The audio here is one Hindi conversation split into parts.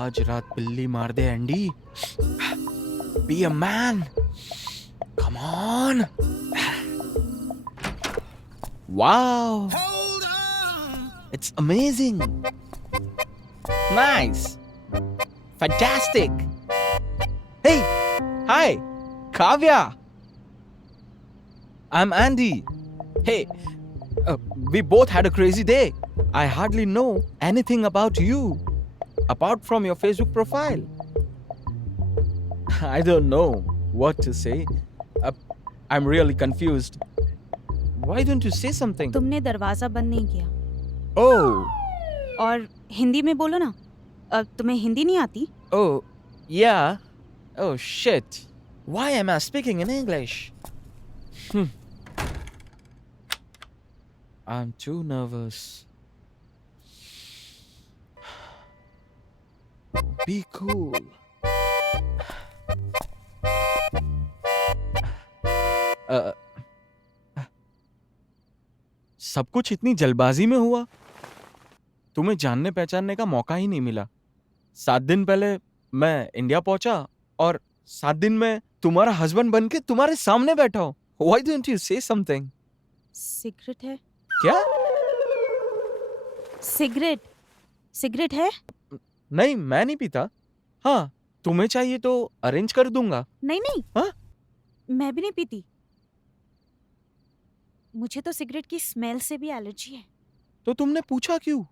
आज रात बिल्ली मार दे Andy. Be a man. Come on. Wow. It's amazing. Nice. Fantastic. Hey. Hi. Kavya. I'm Andy. Hey. We both had a crazy day. I hardly know anything about you apart from your Facebook profile. I don't know what to say. I'm really confused. Why don't you say something? तुमने दरवाजा बंद नहीं किया. Oh. और हिंदी में बोलो ना. तुम्हें हिंदी नहीं आती? Oh, yeah. Oh, shit. Why am I speaking in English? I'm too nervous. Be cool. सब कुछ इतनी जल्दबाजी में हुआ. तुम्हें जानने पहचानने का मौका ही नहीं मिला. 7 दिन पहले मैं इंडिया पहुंचा और 7 दिन में तुम्हारा हस्बैंड बन के तुम्हारे सामने बैठा हूं. Why don't you say something? Cigarette है? क्या? सिगरेट है? नहीं, मैं नहीं पीता. हाँ, तुम्हें चाहिए तो अरेंज कर दूंगा. नहीं. हाँ? मैं भी नहीं पीती. मुझे तो सिगरेट की स्मेल से भी एलर्जी है. तो तुमने पूछा क्यों?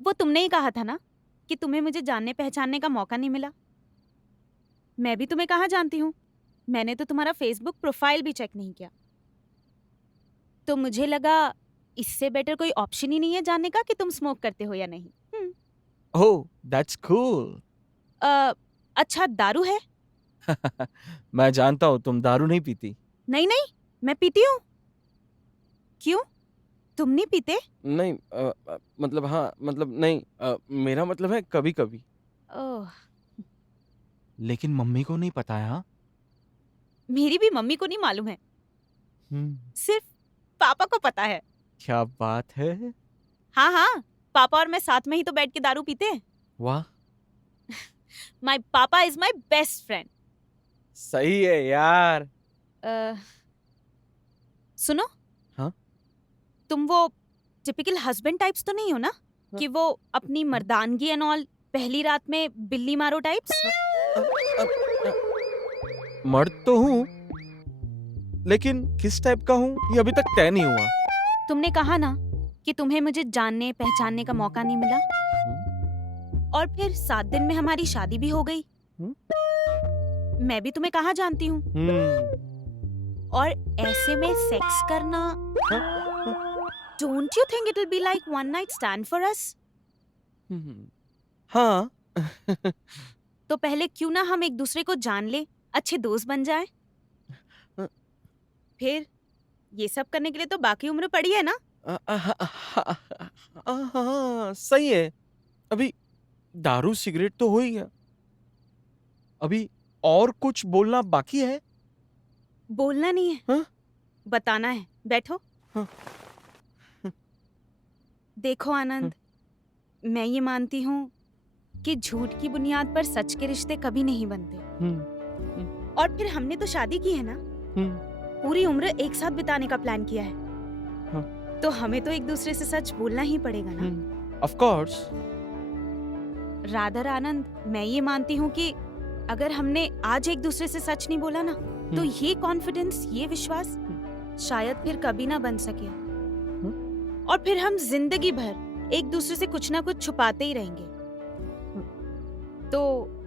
वो तुमने ही कहा था ना कि तुम्हें मुझे जानने पहचानने का मौका नहीं मिला. मैं भी तुम्हें कहाँ जानती हूँ. मैंने तो तुम्हारा फेसबुक प्रोफाइल भी चेक नहीं किया. तो मुझे लगा इससे बेटर कोई ऑप्शन ही नहीं है जानने का कि तुम स्मोक करते हो या नहीं. Oh, that's cool. अच्छा, दारू है? मैं जानता हूँ तुम दारू नहीं पीती. नहीं, मैं पीती हूँ. क्यों? तुम नहीं पीते? नहीं, मतलब हाँ, मतलब नहीं, मेरा मतलब है कभी कभी. ओह, लेकिन मम्मी को नहीं पता है. हाँ? मेरी भी मम्मी को नहीं मालूम है. सिर्फ पापा को पता है. क्या बात है. हाँ, पापा और मैं साथ में ही तो बैठ के दारू पीते हैं. वाह. माय पापा इज माय बेस्ट फ्रेंड. सही है यार. सुनो. हाँ? तुम वो टिपिकल हस्बैंड टाइप्स तो नहीं हो ना? कि वो अपनी मर्दानगी एंड ऑल पहली रात में बिल्ली मारो टाइप्स? मर्द तो हूँ, लेकिन किस टाइप का हूँ ये अभी तक तय नहीं हुआ. तुमने कहा ना कि तुम्हें मुझे जानने पहचानने का मौका नहीं मिला. और फिर 7 दिन में हमारी शादी भी हो गई. मैं भी तुम्हें कहाँ जानती हूँ. और ऐसे में सेक्स करना, don't you think it will be like one night stand for us? हाँ. तो पहले क्यों ना हम एक दूसरे को जान ले, अच्छे दोस्त बन जाएं. फिर ये सब करने के लिए तो बाकी उम्र पड़ी है ना. हाँ, सही है. अभी दारू सिगरेट तो हो ही गया. अभी और कुछ बोलना बाकी है. बोलना नहीं है. हाँ? बताना है. बैठो. हाँ. देखो आनंद, मैं ये मानती हूँ कि झूठ की बुनियाद पर सच के रिश्ते कभी नहीं बनते. और फिर हमने तो शादी की है ना. पूरी उम्र एक साथ बिताने का प्लान किया है. तो हमें तो एक दूसरे से सच बोलना ही पड़ेगा ना. Of course. रादर आनंद, मैं ये मानती हूँ कि अगर हमने आज एक दूसरे से सच नहीं बोला ना, तो ये कॉन्फिडेंस, ये विश्वास शायद फिर कभी ना बन सके. और फिर हम जिंदगी भर एक दूसरे से कुछ ना कुछ छुपाते ही रहेंगे. तो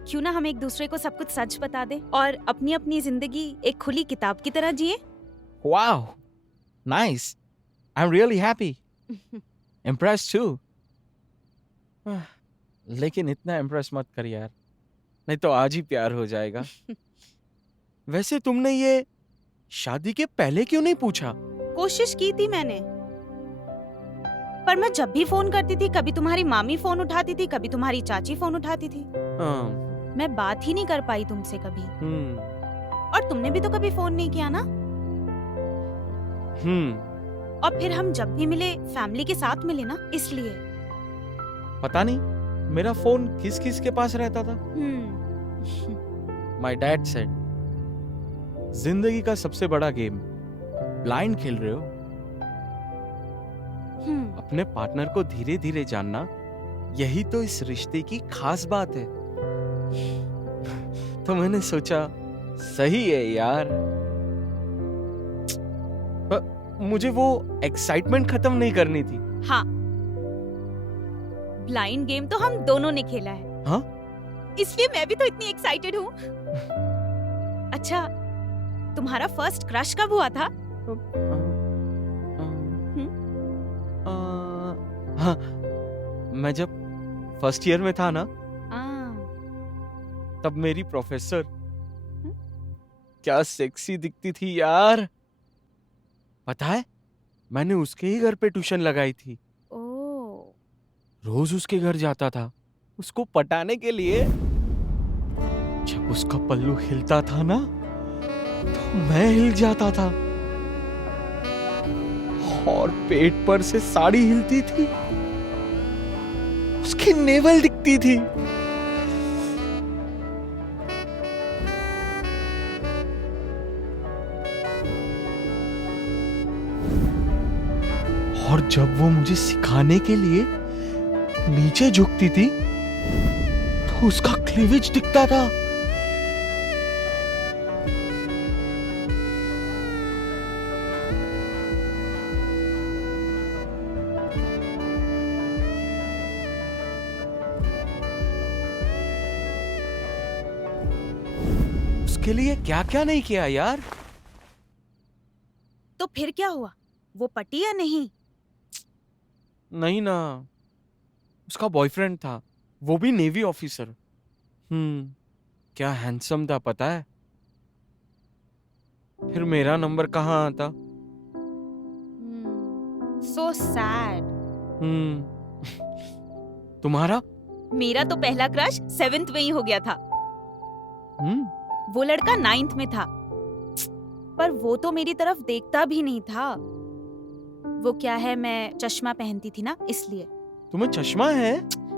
क्यों ना हम एक दूसरे को सब कुछ सच बता दे और अपनी अपनी जिंदगी एक खुली किताब की तरह जिए. Wow. Nice. I'm really happy. Impressed too. लेकिन इतना इम्प्रेस मत कर यार, नहीं तो आज ही प्यार हो जाएगा. वैसे तुमने ये शादी के पहले क्यों नहीं पूछा? कोशिश की थी मैंने, पर मैं जब भी फोन करती थी, कभी तुम्हारी मामी फोन उठाती थी, कभी तुम्हारी चाची फोन उठाती थी. मैं बात ही नहीं कर पाई तुमसे कभी. और तुमने भी तो कभी फोन नहीं किया ना. और फिर हम जब भी मिले फैमिली के साथ मिले ना, इसलिए. पता नहीं मेरा फोन किस किस के पास रहता था। माई डैड सेड, जिंदगी का सबसे बड़ा गेम ब्लाइंड खेल रहे हो। अपने पार्टनर को धीरे धीरे जानना, यही तो इस रिश्ते की खास बात है। तो मैंने सोचा सही है यार, पर मुझे वो एक्साइटमेंट खत्म नहीं करनी थी। हाँ, ब्लाइंड गेम तो हम दोनों ने खेला है। हाँ? इसलिए मैं भी तो इतनी एक्साइटेड हूँ। अच्छा, तुम्हारा फर्स्ट क्रश कब हुआ था? हाँ, मैं जब फर्स्ट ईयर में था ना, तब मेरी प्रोफेसर क्या सेक्सी दिखती थी यार। पता है, मैंने उसके ही घर पे ट्यूशन लगाई थी। रोज उसके घर जाता था उसको पटाने के लिए। जब उसका पल्लू हिलता था ना, तो मैं हिल जाता था, और पेट पर से साड़ी हिलती थी, उसकी नेवल दिखती थी। और जब वो मुझे सिखाने के लिए नीचे झुकती थी, तो उसका क्लीवेज दिखता था। उसके लिए क्या क्या नहीं किया यार। तो फिर क्या हुआ? वो पटी या नहीं? नहीं ना, उसका बॉयफ्रेंड था, वो भी नेवी ऑफिसर। क्या हैंडसम था पता है। फिर मेरा नंबर कहाँ आता। So sad. तुम्हारा? मेरा तो पहला क्रश 7th में ही हो गया था। वो लड़का 9th में था, पर वो तो मेरी तरफ देखता भी नहीं था। वो क्या है, मैं चश्मा पहनती थी ना, इसलिए। तुम्हें चश्मा है?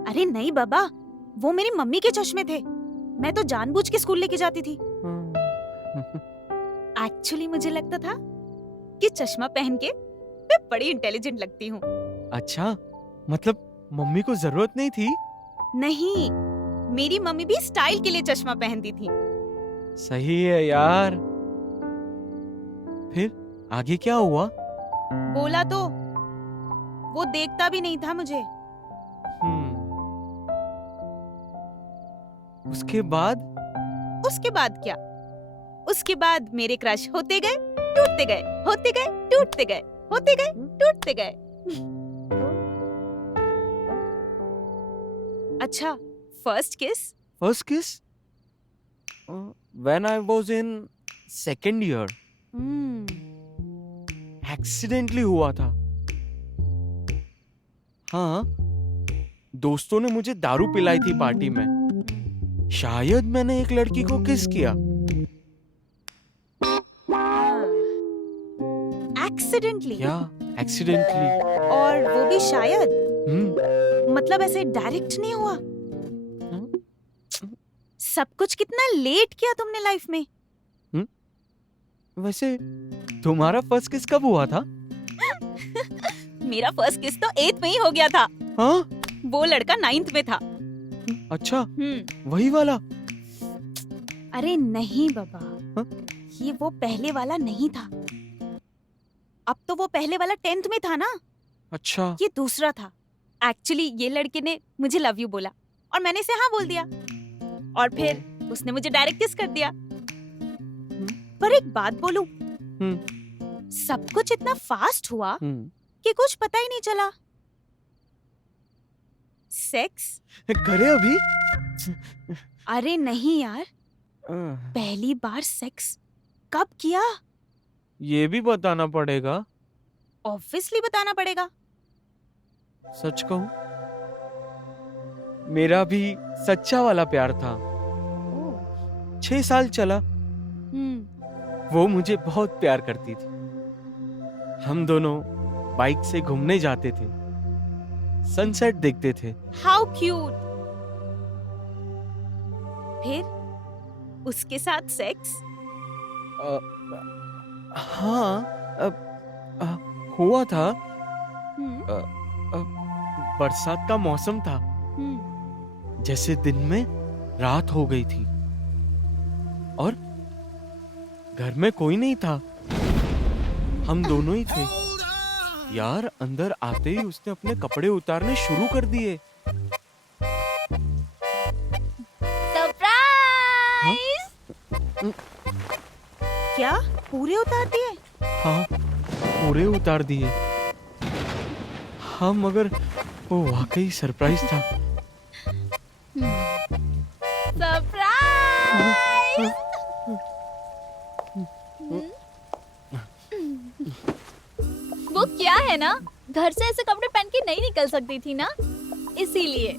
अरे नहीं बाबा, वो मेरी मम्मी के चश्मे थे। मैं तो जानबूझ के स्कूल लेके जाती थी। एक्चुअली मुझे लगता था कि चश्मा पहन के मैं बड़ी इंटेलिजेंट लगती हूँ। अच्छा, मतलब मम्मी को जरूरत नहीं थी? नहीं, मेरी मम्मी भी स्टाइल के लिए चश्मा पहनती थी। सही है यार। फिर आगे क्या हुआ? बोला तो, वो देखता भी नहीं था मुझे। उसके बाद? उसके बाद क्या? उसके बाद मेरे क्रश होते गए, टूटते गए, होते गए, टूटते गए, होते गए, टूटते गए। अच्छा, फर्स्ट किस? फर्स्ट किस? When I was in second year. Accidentally हुआ था। हाँ, दोस्तों ने मुझे दारू पिलाई थी पार्टी में। शायद मैंने एक लड़की को किस किया। एक्सीडेंटली? क्या एक्सीडेंटली? और वो भी शायद? मतलब ऐसे डायरेक्ट नहीं हुआ? सब कुछ कितना लेट किया तुमने लाइफ में। वैसे तुम्हारा फर्स्ट किस कब हुआ था? मेरा फर्स्ट किस तो 8th में ही हो गया था। हाँ? वो लड़का 9th में था। अच्छा, वही वाला? अरे नहीं बाबा, ये वो पहले वाला नहीं था। अब तो वो पहले वाला 10th में था ना। अच्छा, ये दूसरा था। एक्चुअली ये लड़के ने मुझे लव यू बोला और मैंने इसे हाँ बोल दिया, और फिर उसने मुझे डायरेक्ट किस कर दिया। पर एक बात बोलूं, सब कुछ इतना फास्ट हुआ कि कुछ पता ही नहीं चला। सेक्स करे अभी? अरे नहीं यार, पहली बार सेक्स कब किया? ये भी बताना पड़ेगा। ऑब्वियसली बताना पड़ेगा। सच कहूं, मेरा भी सच्चा वाला प्यार था। 6 साल चला। वो मुझे बहुत प्यार करती थी। हम दोनों बाइक से घूमने जाते थे। सनसेट देखते थे। How cute. फिर उसके साथ सेक्स? अ, हाँ, हुआ था। हम्म, अ, अ, बरसात का मौसम था, जैसे दिन में रात हो गई थी और घर में कोई नहीं था, हम दोनों ही थे। यार अंदर आते ही उसने अपने कपड़े उतारने शुरू कर दिए। सरप्राइज! क्या पूरे उतार दिए? हाँ, पूरे उतार दिए। हाँ, मगर वो वाकई सरप्राइज था। सरप्राइज! वो क्या है ना, घर से ऐसे कपड़े पहन के नहीं निकल सकती थी ना, इसीलिए।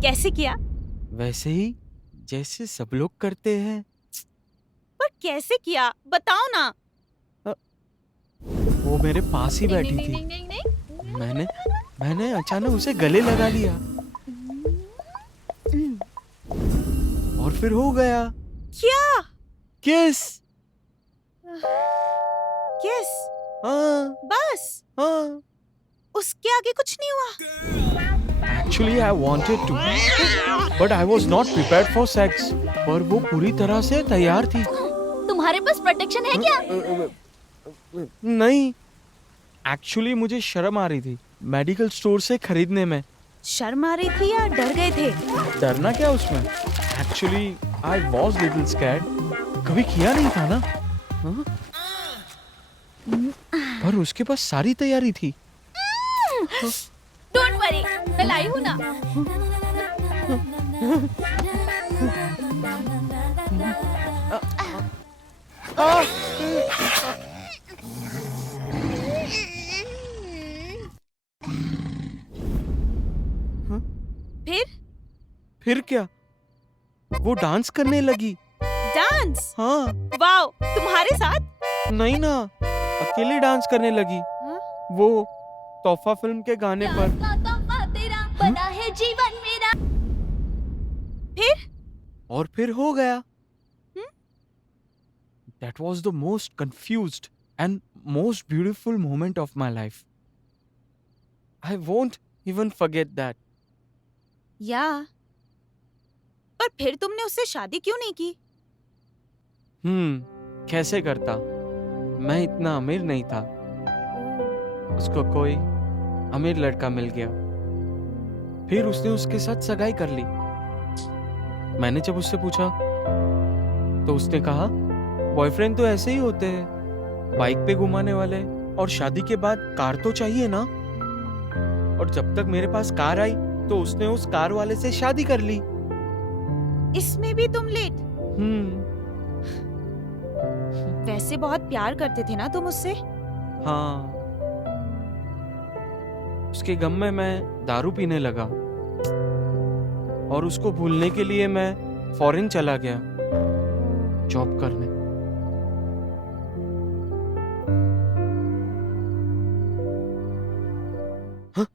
कैसे किया? वैसे ही जैसे सब लोग करते हैं। पर कैसे किया बताओ ना। वो मेरे पास ही बैठी नहीं, थी। नहीं, नहीं, नहीं, नहीं। मैंने अचानक उसे गले लगा लिया और फिर हो गया क्या? किस। किस? हाँ, बस? हाँ। उसके आगे कुछ नहीं हुआ? Actually, I wanted to, but I was not prepared for sex. पर वो पूरी तरह से तैयार थी। तुम्हारे पास प्रोटेक्शन है क्या? नहीं, एक्चुअली मुझे शर्म आ रही थी मेडिकल स्टोर से खरीदने में। शर्म आ रही थी या डर गए थे? डरना क्या उसमें? Actually I was little scared. कभी किया नहीं था ना। हाँ? पर उसके पास सारी तैयारी थी। डोंट वरी, मैं लाई हूँ ना। फिर क्या? वो डांस करने लगी। डांस? हाँ। वाओ, तुम्हारे साथ? नहीं ना, अकेले डांस करने लगी। हाँ? वो तोहफा फिल्म के गाने पर। का तोहफा तेरा, बना है जीवन मेरा। फिर? और फिर हो गया। That was the most confused and most beautiful moment of my life. I won't even forget that. या पर फिर तुमने उससे शादी क्यों नहीं की? कैसे करता? मैं इतना अमीर नहीं था। उसको कोई अमीर लड़का मिल गया। फिर उसने उसके साथ सगाई कर ली। मैंने जब उससे पूछा तो उसने कहा, बॉयफ्रेंड तो ऐसे ही होते हैं, बाइक पे घुमाने वाले, और शादी के बाद कार तो चाहिए ना। और जब तक मेरे पास कार आई तो उसने उस कार वाले से शादी कर ली। इसमें भी तुम लेट? वैसे बहुत प्यार करते थे ना तुम उससे? हाँ। उसके गम में मैं दारू पीने लगा और उसको भूलने के लिए मैं फॉरेन चला गया जॉब करने। हाँ?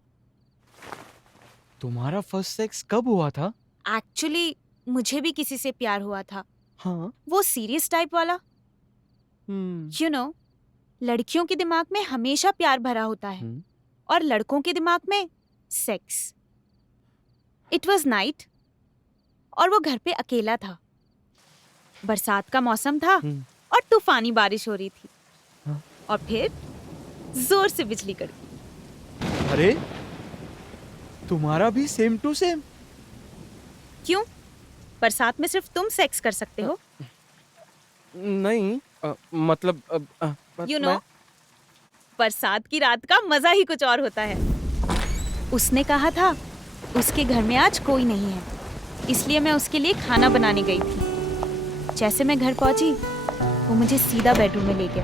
तुम्हारा फर्स्ट सेक्स कब हुआ था? एक्चुअली मुझे भी किसी से प्यार हुआ था। हाँ। वो सीरियस टाइप वाला। यू नो, लड़कियों के दिमाग में हमेशा प्यार भरा होता है और लड़कों के दिमाग में सेक्स। इट वॉज नाइट और वो घर पे अकेला था। बरसात का मौसम था और तूफानी बारिश हो रही थी। हाँ? और फिर जोर से बिजली कड़की। अरे, तुम्हारा भी सेम टू सेम। क्यों? बरसात में सिर्फ तुम सेक्स कर सकते हो? नहीं, मतलब यू नो, बरसात की रात का मजा ही कुछ और होता है। उसने कहा था उसके घर में आज कोई नहीं है, इसलिए मैं उसके लिए खाना बनाने गई थी। जैसे मैं घर पहुंची वो मुझे सीधा बेडरूम में ले गया।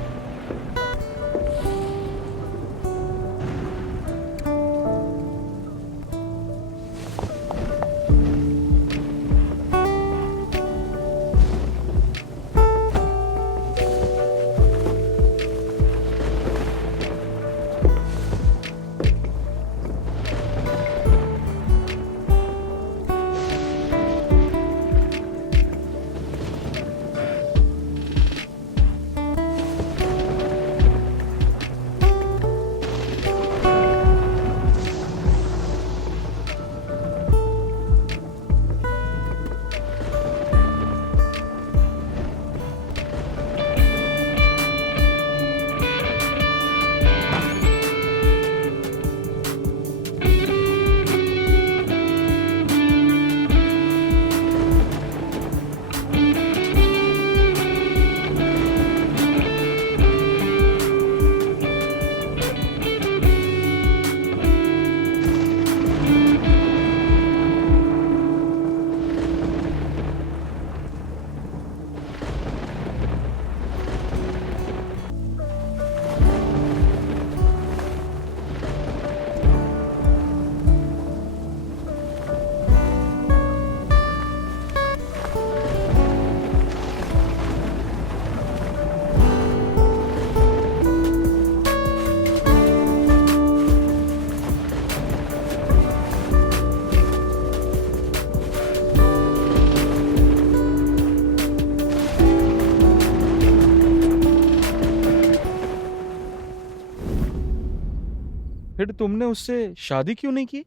तुमने उससे शादी क्यों नहीं की?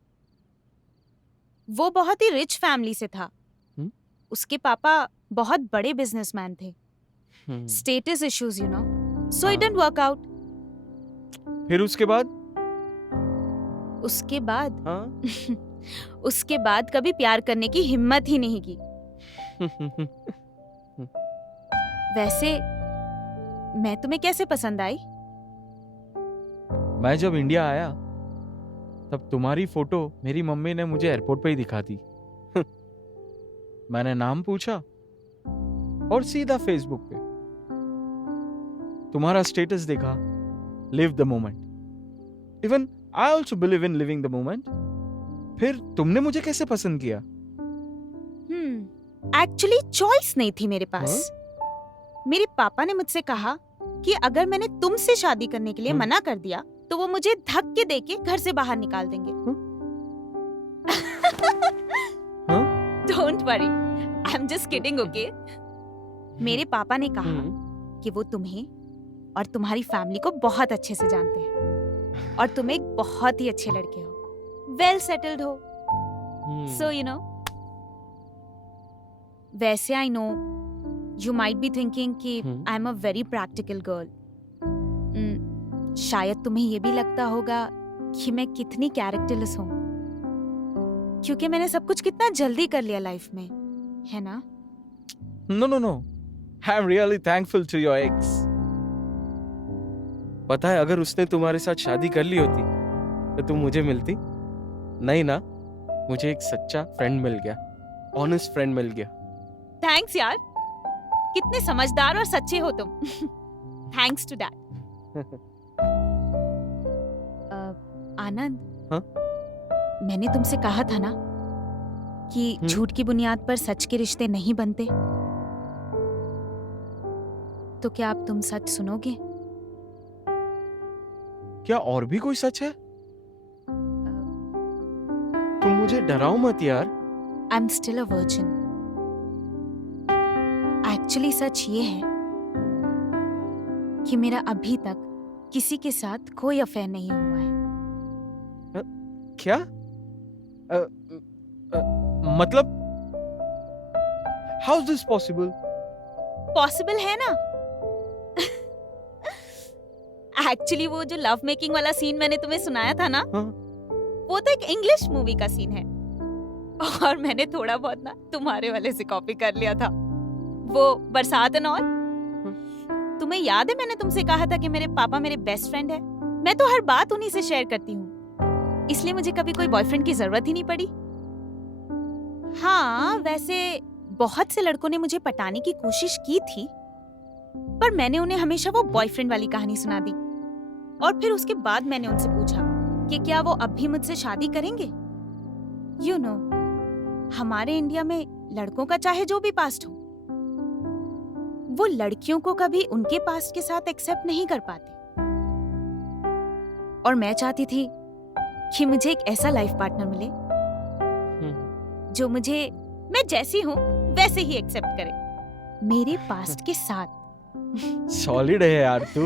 वो बहुत ही रिच फैमिली से था। हम्म? उसके पापा बहुत बड़े बिजनेसमैन थे। Status issues, you know, so it didn't work out. फिर उसके बाद? उसके बाद हाँ? उसके बाद कभी प्यार करने की हिम्मत ही नहीं की। वैसे मैं तुम्हें कैसे पसंद आई? मैं जब इंडिया आया तब तुम्हारी फोटो मेरी मम्मी ने मुझे एयरपोर्ट पे ही दिखा दी। मैंने नाम पूछा और सीधा फेसबुक पे तुम्हारा स्टेटस देखा, live the moment. Even I also believe in living the moment. फिर तुमने मुझे कैसे पसंद किया? एक्चुअली चॉइस नहीं थी मेरे पास। मेरे पापा ने मुझसे कहा कि अगर मैंने तुमसे शादी करने के लिए मना कर दिया तो वो मुझे धक्के देके घर से बाहर निकाल देंगे। Don't worry, I am just kidding, okay? मेरे पापा ने कहा कि वो तुम्हें और तुम्हारी फैमिली को बहुत अच्छे से जानते हैं और तुम एक बहुत ही अच्छे लड़के हो, वेल सेटल्ड हो, सो यू नो। वैसे I know you might be thinking कि I am a very practical girl. शायद तुम्हें ये भी लगता होगा कि मैं कितनी कैरेक्टरलेस हूँ, क्योंकि मैंने सब कुछ कितना जल्दी कर लिया लाइफ में, है ना? No no no, I am really thankful to your ex. पता है, अगर उसने तुम्हारे साथ शादी कर ली होती तो तुम मुझे मिलती नहीं ना। मुझे एक सच्चा फ्रेंड मिल गया, ऑनेस्ट फ्रेंड मिल गया। थैंक्स यार, कितने समझदार और सच्चे हो तुम। Thanks to that. आनंद, हाँ? मैंने तुमसे कहा था ना कि झूठ की बुनियाद पर सच के रिश्ते नहीं बनते। तो क्या अब तुम सच सुनोगे? क्या और भी कोई सच है? तुम मुझे डराओ मत यार। I am still a virgin. Actually सच ये है कि मेरा अभी तक किसी के साथ कोई अफेयर नहीं हुआ है। क्या? मतलब how is this possible? Possible है ना। एक्चुअली वो जो लव मेकिंग वाला सीन मैंने तुम्हें सुनाया था ना, हाँ? वो तो एक इंग्लिश मूवी का सीन है और मैंने थोड़ा बहुत ना तुम्हारे वाले से कॉपी कर लिया था, वो बरसात एंड ऑल। तुम्हें याद है मैंने तुमसे कहा था कि मेरे पापा मेरे बेस्ट फ्रेंड है। मैं तो हर बात उन्हीं से शेयर करती हूँ, इसलिए मुझे कभी कोई बॉयफ्रेंड की जरूरत ही नहीं पड़ी। हाँ, वैसे बहुत से लड़कों ने मुझे पटाने की कोशिश की थी, पर मैंने उन्हें हमेशा वो बॉयफ्रेंड वाली कहानी सुना दी। और फिर उसके बाद मैंने उनसे पूछा कि क्या वो अब भी मुझसे शादी करेंगे। यू नो, हमारे इंडिया में लड़कों का चाहे जो भी पास्ट हो, वो लड़कियों को कभी उनके पास्ट के साथ एक्सेप्ट नहीं कर पाते। और मैं चाहती थी कि मुझे एक ऐसा लाइफ पार्टनर मिले जो मुझे, मैं जैसी हूँ वैसे ही एक्सेप्ट करे, मेरे पास्ट के साथ। सॉलिड है यार तू।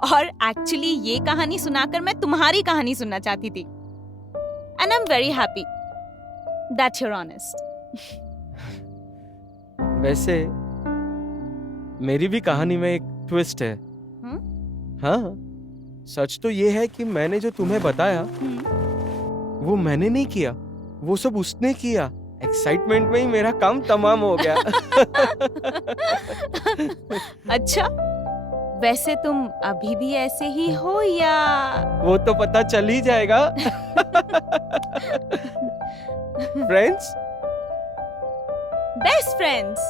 और एक्चुअली ये कहानी सुनाकर मैं तुम्हारी कहानी सुनना चाहती थी। And I am very happy that you are honest. वैसे मेरी भी कहानी में एक ट्विस्ट है। हाँ, सच तो ये है कि मैंने जो तुम्हें बताया वो मैंने नहीं किया, वो सब उसने किया। एक्साइटमेंट में ही मेरा काम तमाम हो गया। अच्छा, वैसे तुम अभी भी ऐसे ही हो या? वो तो पता चल ही जाएगा। Friends, best friends.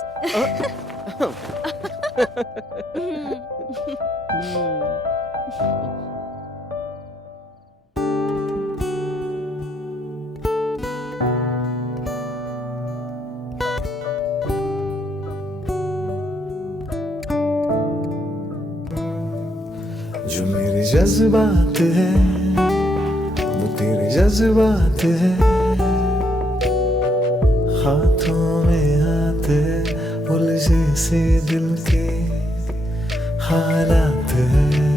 जो मेरे जज्बात है वो तेरे जज्बात है, हाथों में आते उलझे से दिल के हालात है।